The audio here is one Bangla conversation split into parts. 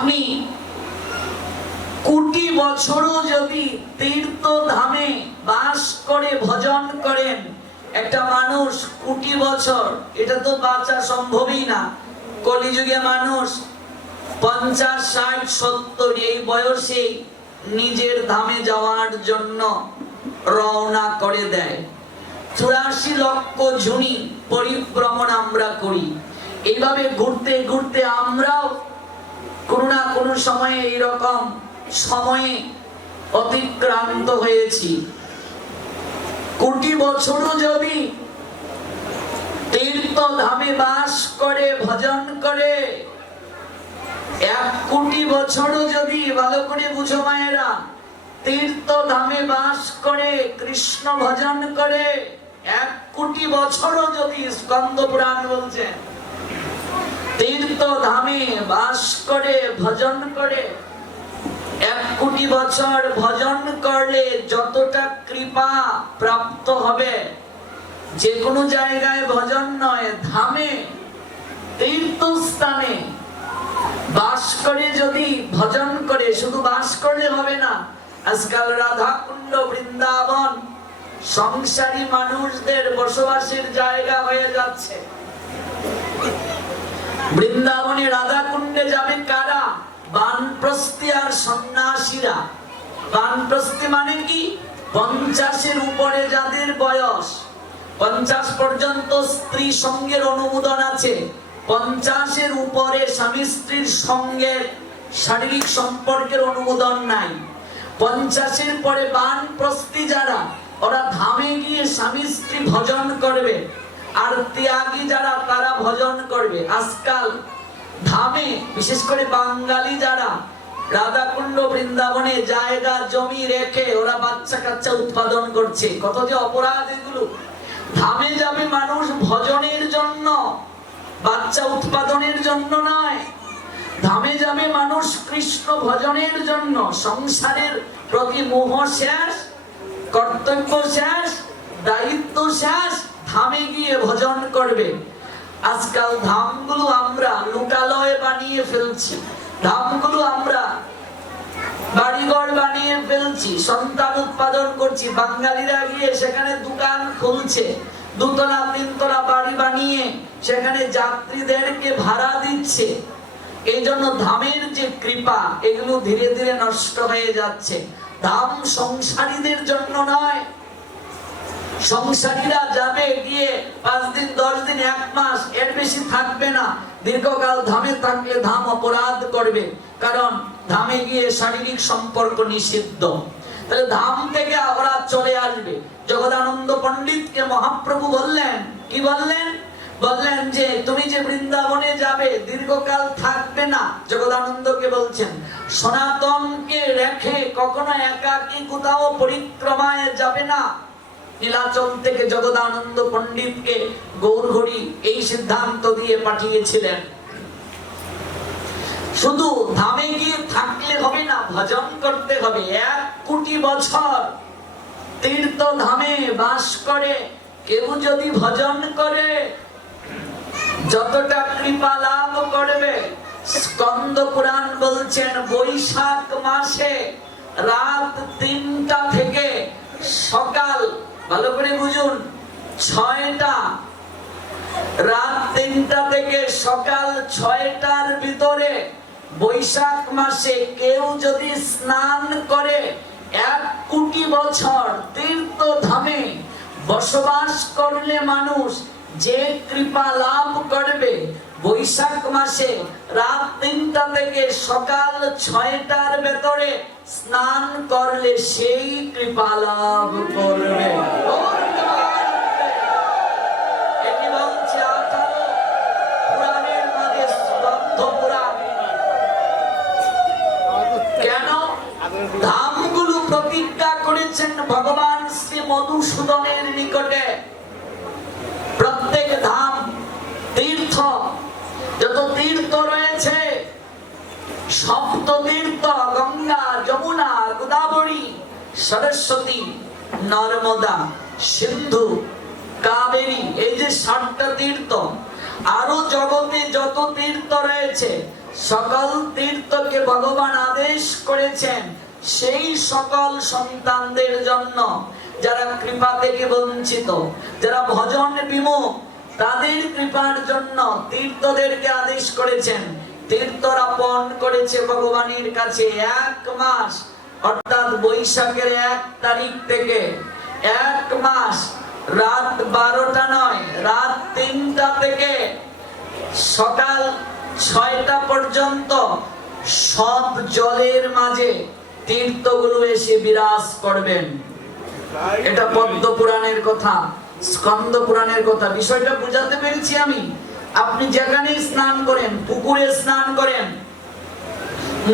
আপনি কোটি বছরও যদি তীর্থ ধামে বাস করে ভজন করেন, একটা মানুষ কোটি বছর এটা তো বাঁচা সম্ভবই না। কলিযুগে মানুষ 50, 60, 70 এই বয়সে নিজের ধামে যাওয়ার জন্য রওনা করে দেয়। 84 লক্ষ ঝুনি পরিভ্রমণ আমরা করি। এইভাবে ঘুরতে ঘুরতে আমরাও কোনো না কোনো সময়ে এইরকম সময়ে অতিক্রান্ত হয়েছি। কোটি বছরও যদি তীর্থ ধামে বাস করে ভজন করে, 1 কোটি বছরও যদি, ভালো করে বুঝো মায়েরা, তীর্থ ধামে বাস করে কৃষ্ণ ভজন করে, 1 কোটি বছরও যদি, স্কন্দ পুরাণ বলছে, তীর্থ ধামে বাস করে ভজন করে, 1 কোটি বছর ভজন করলে যতটা কৃপা প্রাপ্ত হবে, যে কোনো জায়গায় ভজন নয়, ধামে তীর্থস্থানে বাস করে যদি ভজন করে, শুধু বাস করলে হবে না। আজকাল রাধা কুণ্ড বৃন্দাবন সংসারী মানুষদের বসবাসের জায়গা হয়ে যাচ্ছে। বৃন্দাবনে রাধা কুণ্ডে যাবে কারা? বানপ্রস্থি আর সন্ন্যাসীরা। বানপ্রস্থি মানে কি? 50-এর উপরে যাদের বয়স, 50 পর্যন্ত স্ত্রী সঙ্গের অনুমোদন আছে, 50-এর উপরে স্বামী স্ত্রীর সঙ্গের শারীরিক সম্পর্কের অনুমোদন নাই। 50-এর পরে বানপ্রস্থি যারা, ওরা ধামে গিয়ে স্বামী স্ত্রী ভজন করবে। আর ত্যাগী যারা, তারা ভজন করবে। আজকাল ধামে বিশেষ করে বাঙালি যারা রাধাকুণ্ড বৃন্দাবনে জায়গা জমি রেখে ওরা বাচ্চা কাচ্চা উৎপাদন করছে। কত যে অপরাধ এগুলো! ধামে যাবে মানুষ ভজনের জন্য, বাচ্চা উৎপাদনের জন্য নয়। ধামে যাবে মানুষ কৃষ্ণ ভজনের জন্য। সংসারের প্রতি মোহ শেষ, কর্তব্য শেষ, দায়িত্ব শেষ, ধামে গিয়ে ভজন করবে। আজকাল ধামগুলো আমরা লোকালয় বানিয়ে ফেলছি, ধামগুলো আমরা বাড়িঘর বানিয়ে ফেলছি, সন্তান উৎপাদন করছি। বাঙালিরা গিয়ে সেখানে দোকান খুলছে, 2তলা 3তলা বাড়ি বানিয়ে সেখানে যাত্রীদেরকে ভাড়া দিচ্ছে। এই জন্য ধামের যে কৃপা, এগুলো ধীরে ধীরে নষ্ট হয়ে যাচ্ছে। ধাম সংসারীদের জন্য নয়। সংসারীরা যাবে গিয়ে 5 দিন 10 দিন 1 মাস, এর বেশি থাকবে না। দীর্ঘকাল ধামে থাকলে ধাম অপরাধ করবে, কারণ ধামে গিয়ে শারীরিক সম্পর্ক নিষিদ্ধ। তাহলে ধাম থেকে ওরা চলে আসবে। জগদানন্দ পণ্ডিতকে মহাপ্রভু বললেন, কি বললেন? বললেন যে তুমি যে বৃন্দাবনে যাবে, দীর্ঘকাল থাকবে না। জগদানন্দকে বলছেন, সনাতনকে রেখে কখনো একাকী কোথাও পরিক্রমায় যাবে না। নীলাচল থেকে জগদানন্দ পণ্ডিতকে গৌরহরি এই সিদ্ধান্ত দিয়ে পাঠিয়েছিলেন। শুধু ধামে গিয়ে থাকলে হবে না, ভজন করতে হবে। 1 কোটি বছর তীর্থ ধামে বাস করে কেউ যদি ভজন করে, যতটা কৃপা লাভ করবে। স্কন্দ পুরাণ বলছেন, বৈশাখ মাসে রাত 3টা থেকে সকাল, ভালো করে বুঝুন, 6টা, রাত 3টা থেকে সকাল 6টার ভিতরে বৈশাখ মাসে কেউ যদি স্নান করে, 1 কোটি বছর তীর্থ ধামে বসবাস করলে মানুষ যে কৃপা লাভ করবে, বৈশাখ মাসে রাত 3টা থেকে সকাল 6টার ভেতরে স্নান করলে সেই কৃপা লাভ করবে। এটি বলছে 18 পুরাণের মধ্যে স্কন্দ পুরাণ। কেন? ধামগুলো প্রতিজ্ঞা করেছেন ভগবান শ্রী মধুসূদনের নিকটে। প্রত্যেক ধাম তীর্থ, যত তীর্থ রয়েছে, সপ্ততীর্থ, গঙ্গা, যমুনা, গোদাবরী, সরস্বতী, নর্মদা, সিন্ধু, কাবেরী, এই যে 7টা তীর্থ, আরো জগতে যত তীর্থ রয়েছে, সকল তীর্থকে ভগবান আদেশ করেছেন সেই সকল সন্তানদের জন্য যারা কৃপা থেকে বঞ্চিত, যারা ভজন বিমুখ, তাদের কৃপার জন্য তীর্থদেরকে আদেশ করেছেন। তীর্থরা পণ করেছে ভগবানের কাছে 1 মাস, অর্থাৎ বৈশাখের 1 তারিখ থেকে 1 মাস রাত 12টা নয়, রাত 3টা থেকে সকাল 6টা পর্যন্ত সব জলের মাঝে তীর্থগুলো এসে বিরাজ করবেন। এটা পদ্ম পুরাণের কথা, স্কন্দ পুরাণের কথা। বিষয়টা বুঝাতে পেরেছি আমি? আপনি যেখানে স্নান করেন, পুকুরে স্নান করেন,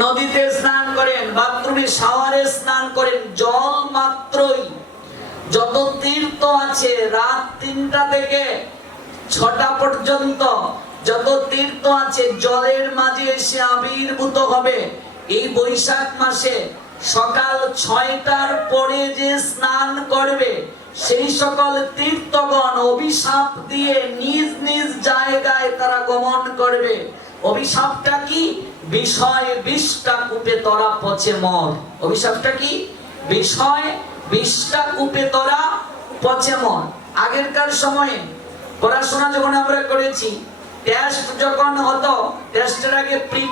নদীতে স্নান করেন, বাথরুমে শাওয়ারে স্নান করেন, জল মাত্রই যত তীর্থ আছে রাত 3টা থেকে 6টা পর্যন্ত যত তীর্থ আছে জলের মাঝে এসে আবির্ভূত হবে। এই বৈশাখ মাসে সকাল 6টার পরে যে স্নান করবে সেই সকল তীর্থগণ অভিশাপ দিয়ে নিজ নিজ জায়গায় তারা গমন করবে। অভিশাপটা কি? বিষয় বিষটা কূপে তরা পচে মর। অভিশাপটা কি? বিষয় বিষটা কূপে তরা পচে মর। আগেরকার সময়ে পড়াশোনা যখন আমরা করেছি, টেস্ট যখন হতো, টেস্টের আগে প্রি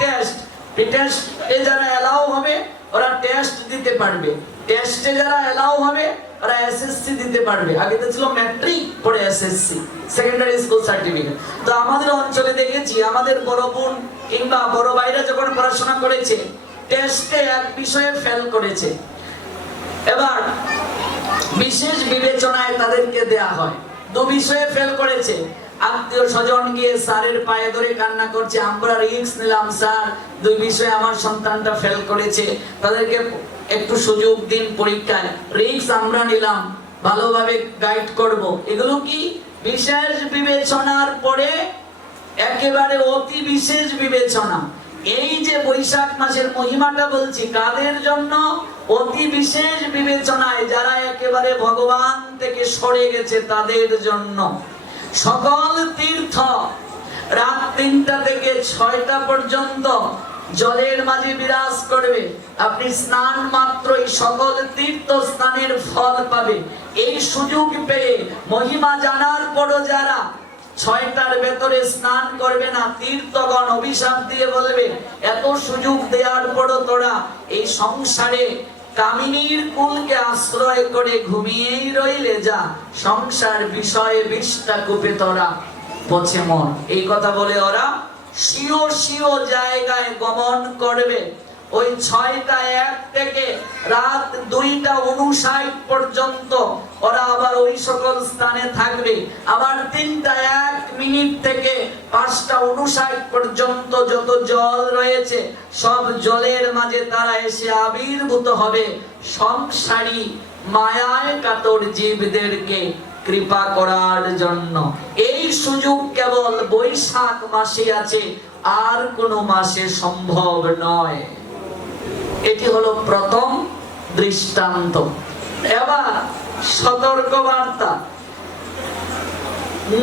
টেস্টে যারা এলাও হবে ওরা টেস্ট দিতে পারবে, টেস্টে যারা এলাও হবে ওরা এসএসসি দিতে পারবে। আগে তো ছিল ম্যাট্রিক, পরে এসএসসি, সেকেন্ডারি স্কুল সার্টিফিকেট। তো আমাদের অঞ্চলে দেখেছি আমাদের বড় বোন কিংবা বড় ভাইরা যখন পড়াশোনা করেছে টেস্টে এক বিষয়ে ফেল করেছে, এবার বিশেষ বিবেচনায় তাদেরকে দেয়া হয়। 2 বিষয়ে ফেল করেছে, আত্মীয় স্বজন গিয়ে স্যারের পায়ে ধরে কান্না করছে, আমরা রিস্ক নিলাম স্যার, 2 বিষয়ে আমার সন্তানটা ফেল করেছে, তাদেরকে একটু সুযোগ দিন পরীক্ষায়, রিস্ক আমরা নিলাম, ভালোভাবে গাইড করব। এগুলো কি? বিশেষ বিবেচনার পরে একেবারে অতি বিশেষ বিবেচনা। এই যে বৈশাখ মাসের মহিমাটা বলছি কাদের জন্য? অতি বিশেষ বিবেচনায় যারা একেবারে ভগবান থেকে সরে গেছে তাদের জন্য। সকল তীর্থ রাত 3টা থেকে 6টা পর্যন্ত জলের মাঝে বিরাজ করবে। আপনি স্নান মাত্রই সকল তীর্থ স্নানের ফল পাবে। এই সুযোগ পেয়ে মহিমা জানার পরও যারা 6টার ভেতরে স্নান করবে না, তীর্থগণ অভিশাপ দিয়ে বলবে, এত সুযোগ দেওয়ার পরও তোরা এই সংসারে কামিনীর কুলকে আশ্রয় করে ঘুমিয়েই রইলে, যা সংসার বিষয়ে বিষটা কূপে তোরা পচে মন। এই কথা বলে ওরা স্বীয় স্বীয় জায়গায় গমন করবে। ওই 6টা 1 থেকে রাত 2টা 59 পর্যন্ত ওরা আবার ওই সকল স্থানে থাকবে। আবার 3টা 1 মিনিট থেকে 5টা 59 পর্যন্ত যত জল রয়েছে সব জলের মাঝে তারা এসে আবির্ভূত হবে সংসারী মায়ায় কাতর জীবদেরকে কৃপা করার জন্য। এই সুযোগ কেবল বৈশাখ মাসে আছে, আর কোনো মাসে সম্ভব নয়। এটি হলো প্রথম দৃষ্টান্ত। এবার সতর্ক বার্তা।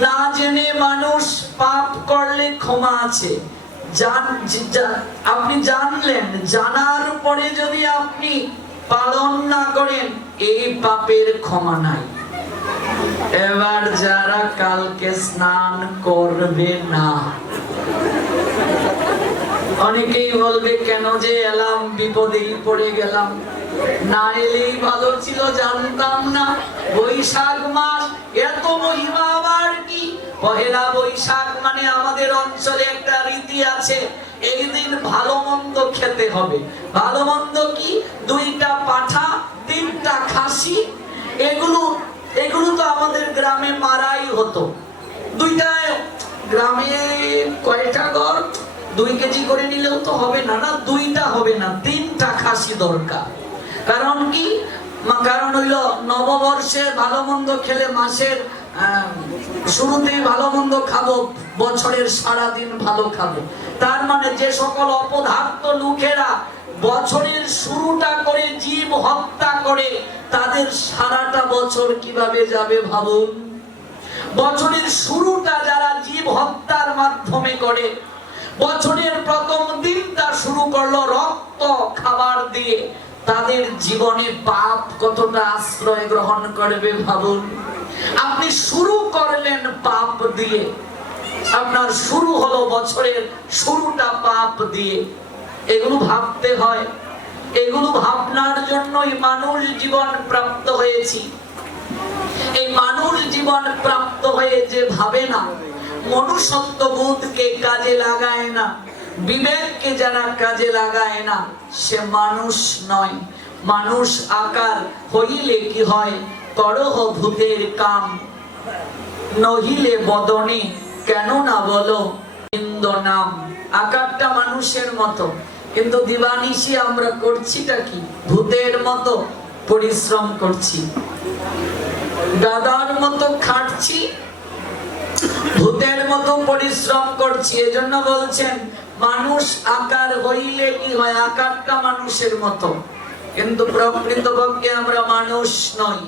না জেনে মানুষ পাপ করলে ক্ষমা আছে, আপনি জানলেন, জানার পরে যদি আপনি পালন না করেন এই পাপের ক্ষমা নাই। এবার যারা কালকে স্নান করবে না, অনেকেই বলবে কেন যে এলাম, বিপদেই পড়ে গেলাম, না এলেই ভালো ছিল, জানতাম না। বৈশাখ মাস এত মহিমা আবার কি? পহেলা বৈশাখ মানে আমাদের অঞ্চলে একটা রীতি আছে, এই দিন ভালো মন্দ খেতে হবে। ভালো মন্দ কি? 2টা পাঠা, 3টা খাসি, এগুলো তো আমাদের গ্রামে মারাই হতো। 2টা গ্রামে কয়টা ঘর, 2 কেজি করে নিলেও তো হবে না, 2টা হবে না, 3টা খাসি দরকার। কারণ কি? কারণ হইল নববর্ষে ভালো মন্দ খেলে মাসের শুরুতেই ভালো মন্দ খাবো, বছরের সারাদিন ভালো খাবো। তার মানে যে সকল অপদার্থ লোকেরা বছরের শুরুটা করে জীব হত্যা করে, তাদের সারাটা বছর কিভাবে যাবে ভাবুন। বছরের শুরুটা যারা জীব হত্যার মাধ্যমে করে, বছরের প্রথম দিনটা শুরু করলো রক্ত খাবার দিয়ে। তাদের জীবনে পাপ কতটা আশ্রয় গ্রহণ করবে ভাবুন। আপনি শুরু করলেন পাপ দিয়ে, আপনার শুরু হলো বছরের শুরুটা পাপ দিয়ে। এগুলো ভাবতে হয়, এগুলো ভাবনার জন্যই মানুষ জীবন প্রাপ্ত হয়েছি। এই মানুষ জীবন প্রাপ্ত হয়ে যে ভাবে না, মনুষ্যত্ব বোধকে কাজে লাগায় না, বিবেককে যারা কাজে লাগায় না, সে মানুষ নয়। মানুষ আকার হইলে কি হয়, করহ ভূতের কাম, নহিলে বদনে কেন না বলো ইন্দ নাম। আকারটা মানুষের মতো, কিন্তু দিবানিশি আমরা করছিটা কি? ভূতের মতো পরিশ্রম করছি, দাদার মতো খাটছি, ভূতের মতো পরিশ্রম করছি। এজন্য বলছেন মানুষ আকার হইলে কি হয়, আকারটা মানুষের মতো, কিন্তু প্রকৃতপক্ষে আমরা মানুষ নই।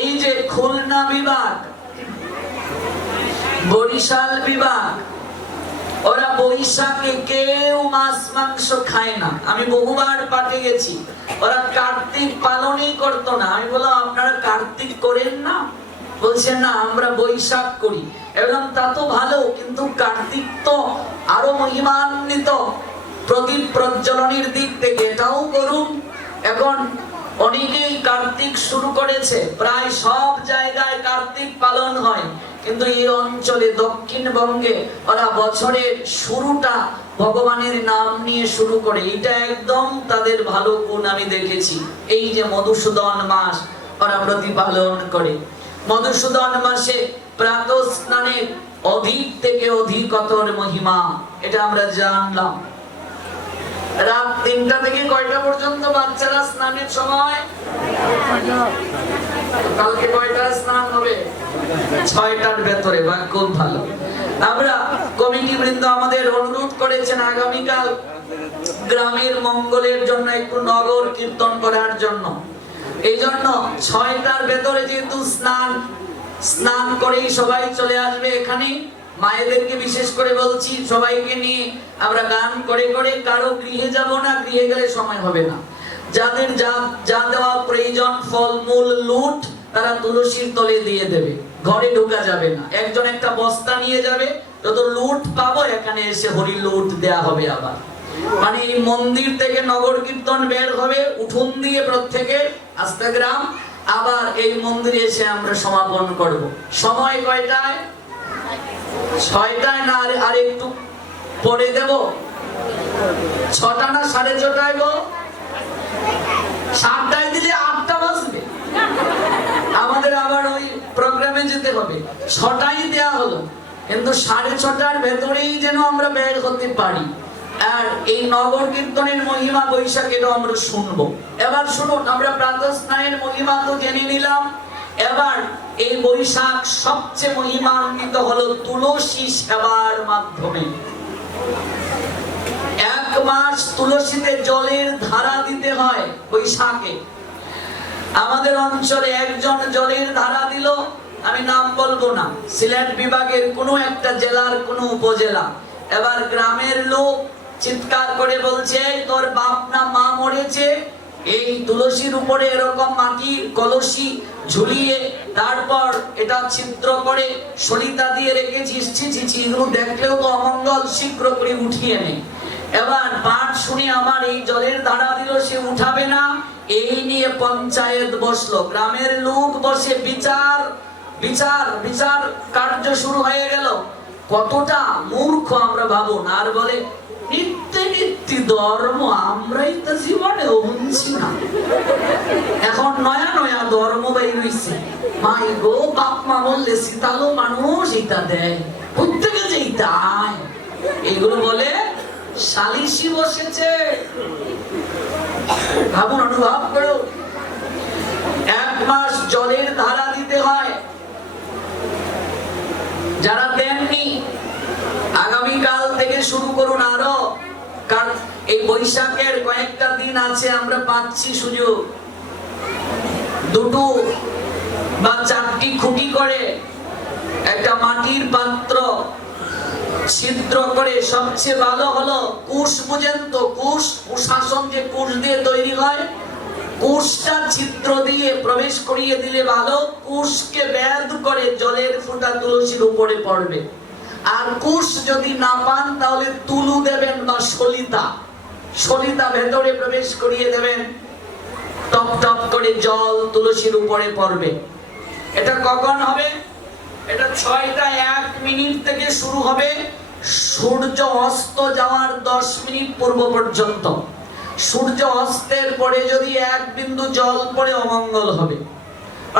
এই যে খুলনা বিভাগ, বরিশাল বিভাগ, ওরা বৈশাখে কেউ মাছ মাংস খায় না। আমি বহুবার পাঠে গেছি, ওরা কার্তিক পালনই করতো না। আমি বললাম আপনারা কার্তিক করেন না? বলছেন না, আমরা বৈশাখ করি। এবং তা তো ভালো, কিন্তু কার্তিক তো আরো মহিমান্বিত প্রদীপ প্রজ্বলনের দিক থেকে, এটাও করুন। এখন অনেকেই কার্তিক শুরু করেছে, প্রায় সব জায়গায় কার্তিক পালন হয়, কিন্তু এই অঞ্চলে দক্ষিণবঙ্গে ওরা বছরের শুরুটা ভগবানের নাম নিয়ে শুরু করে। এটা একদম তাদের ভালো গুণ আমি দেখেছি। এই যে মধুসূদন মাস ওরা প্রতিপালন করে, মধুসূদন মাসে প্রাতঃ স্নানের অধিক থেকে অধিকতর মহিমা, এটা আমরা জানলাম। রাত 3টা থেকে কয়টা পর্যন্ত বাচ্চারা স্নানের সময়? কালকে কয়টা স্নান হবে? 6টার ভেতরে। বা খুব ভালো। আমরা কমিটি বৃন্দ আমাদের অনুরোধ করেছেন আগামীকাল গ্রামের মঙ্গলের জন্য একটু নগর কীর্তন করার জন্য। এই জন্য 6টার ভেতরে যেহেতু স্নান করেই সবাই চলে আসবে এখানে। মায়েদেরকে বিশেষ করে বলছি, সবাইকে নিয়ে আমরা গান করে করে কারো গৃহে যাব না, গৃহে গেলে সময় হবে না। যাদের যা দেওয়া প্রয়োজন, ফলমূল, লুট, তারা তুলসীর তলে দিয়ে দেবে, ঘরে ঢোকা যাবে না। একজন একটা বস্তা নিয়ে যাবে, যত লুট পাবো এখানে এসে হরি লুট দেয়া হবে। আবার মানে এই মন্দির থেকে নগর কীর্তন বের হবে উঠোন দিয়ে প্রত্যেকের আস্তে গ্রাম, আবার এই মন্দিরে এসে আমরা সমাপন করব। সময় কয়টায়? 6টায় না আর একটু পরে দেব? 6টা না 6:30 গো? 7টায় দিলে 8টা বাজবে, আমাদের আবার ওই প্রোগ্রামে যেতে হবে। 6টায় দেয়া হলো, কিন্তু 6:30টার ভেতরেই যেন আমরা বের হতে পারি। আর এই নগর কীর্তনের মহিমা বৈশাখেরও আমরা শুনবো। এবার শুনুন, আমরা প্রাতঃ স্নানের মহিমা তো জেনে নিলাম। এবার এই বৈশাখ সবচেয়ে মহিমান্বিত হলো তুলসী সেবার মাধ্যমে। 1 মাস তুলসীতে জলের ধারা দিতে হয় বৈশাখে। আমাদের অঞ্চলে একজন জলের ধারা দিল, আমি নাম বলবো না, সিলেট বিভাগের কোনো একটা জেলার কোনো উপজেলা। এবার গ্রামের লোক চিৎকার করে বলছে, তোর বাপ না মা মরেছে, এই তুলসীর উপরে এরকম মাটির কলসি ঝুলিয়ে তারপর এটা ছিদ্র করে সলিতা দিয়ে রেখেছিস, এগুলো দেখলেও তো অমঙ্গল, শীঘ্র করে উঠিয়ে নে। এবার পাঠ শুনে আমার এই জলের ধারা দিল, সে উঠাবে না, এই নিয়ে পঞ্চায়েত বসলো। গ্রামের লোক বসে বিচার বিচার বিচার কার্য শুরু হয়ে গেল। কতটা মূর্খ আমরা ভাবুন। আর বলে নিত্য ধর্ম, আমরাই তো জীবনে শুনছি না, এখন নয়া নয়া ধর্ম বের হইছে। মাই গো, বাপ মা বললে শীতালো মানুষ এটা দেয়, প্রত্যেকে যে দেয়, এগুলো বলে সালিশি বসেছে। ভাবুন, অনুভব করো। 1 মাস জলের ধারা দিতে হয়। যারা দেননি আগামীকাল থেকে শুরু করুন আরো, কারণ এই বৈশাখের কয়েকটা দিন আছে, আমরা পাচ্ছি সুযোগ। 2 বা 4টি খুঁটি করে একটা মাটির পাত্র ছিদ্র করে সবচেয়ে ভালো হলো কুশ, বুঝেন তো? কুশ, কুশাসন যে কুশ দিয়ে তৈরি হয়, কুশটা ছিদ্র দিয়ে প্রবেশ করিয়ে দিলে ভালো। কুশকে বেদ করে জলের ফোঁটা তুলসীর উপরে পড়বে। আর কুশ যদি না পান তাহলে তুলু দেবেন বা সলিতা, সলিতা ভেতরে প্রবেশ করিয়ে দেবেন, টপ টপ করে জল তুলসীর উপরে পড়বে। এটা কখন হবে? এটা 6:01 থেকে শুরু হবে, সূর্য অস্ত যাওয়ার 10 মিনিট পূর্ব পর্যন্ত। সূর্য অস্তের পরে যদি এক বিন্দু জল পড়ে অমঙ্গল হবে।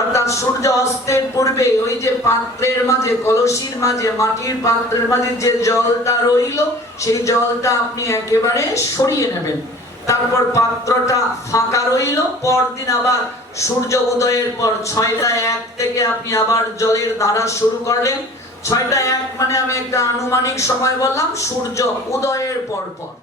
অর্থাৎ সূর্য অস্তের পূর্বে ওই যে পাত্রের মাঝে, কলসির মাঝে, মাটির পাত্রের মাঝে যে জলটা রইল, সেই জলটা আপনি একেবারে সরিয়ে নেবেন। তারপর পাত্রটা ফাঁকা রইল। পরদিন আবার সূর্য উদয়ের পর 6:01 থেকে আপনি আবার জলের ধারা শুরু করলেন। 6:01 মানে আমি একটা আনুমানিক সময় বললাম, সূর্য উদয়ের পর পর।